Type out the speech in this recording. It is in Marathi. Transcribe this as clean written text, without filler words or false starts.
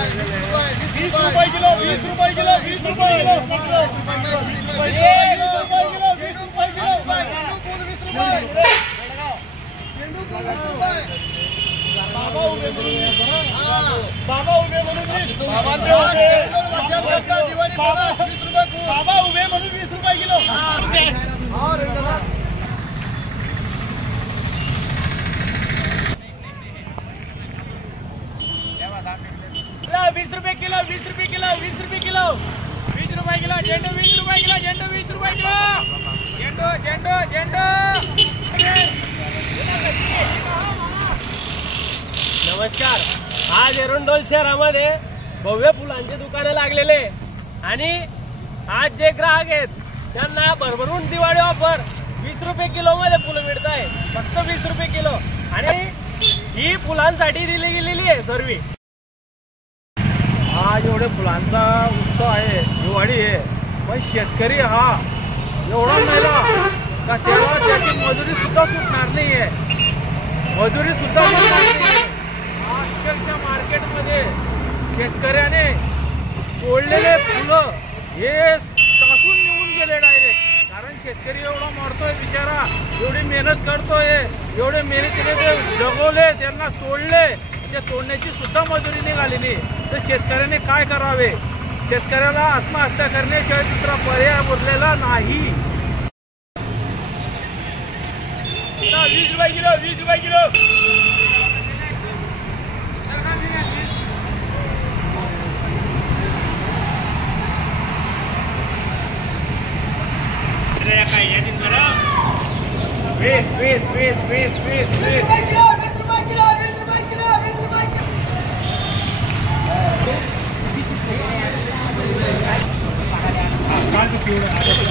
रुपये किलो 20 रुपये किलो 20 रुपये किलो 20 रुपये किलो बाबा उभे म्हणून 20 रुपये किलो 20 रुपये किलो 20 रुपये किलो 20 रुपये किलो 20 रुपये किलो झेंडू 20 रुपये किलो झेंडू 20 रुपये किलो झेंडू झेंडू झेंडू। नमस्कार, आज एरंडोल शहरामध्ये भव्य फुलांचे दुकाने लागलेले आणि आज जे ग्राहक आहेत त्यांना भरभरून दिवाळी ऑफर 20 रुपये किलो मध्ये फुलं मिळत आहे, फक्त 20 रुपये किलो। आणि ही फुलांसाठी दिली गेलेली आहे सर्व। आज एवढे फुलांचा उत्सव आहे, दिवाळी आहे, पण शेतकरी हा एवढा मेला का तेव्हा त्याची मजुरी सुद्धा सुटणार नाहीये, मजुरी सुद्धा सुटणार नाहीये। अक्षरशः मार्केटमध्ये शेतकऱ्याने तोडलेले फुलं हे टाकून निघून गेले डायरेक्ट, कारण शेतकरी एवढा मरतोय बिचारा, एवढी मेहनत करतोय, एवढे मेहनतीने ते जगवले, त्यांना तोडले, ते तोडण्याची सुद्धा मजुरी निघालेली। तर शेतकऱ्याने काय करावे? शेतकऱ्याला आत्महत्या करण्याशिवाय दुसरा पर्याय उरलेला नाही। 20 रुपये किलो 20 रुपये किलो वीस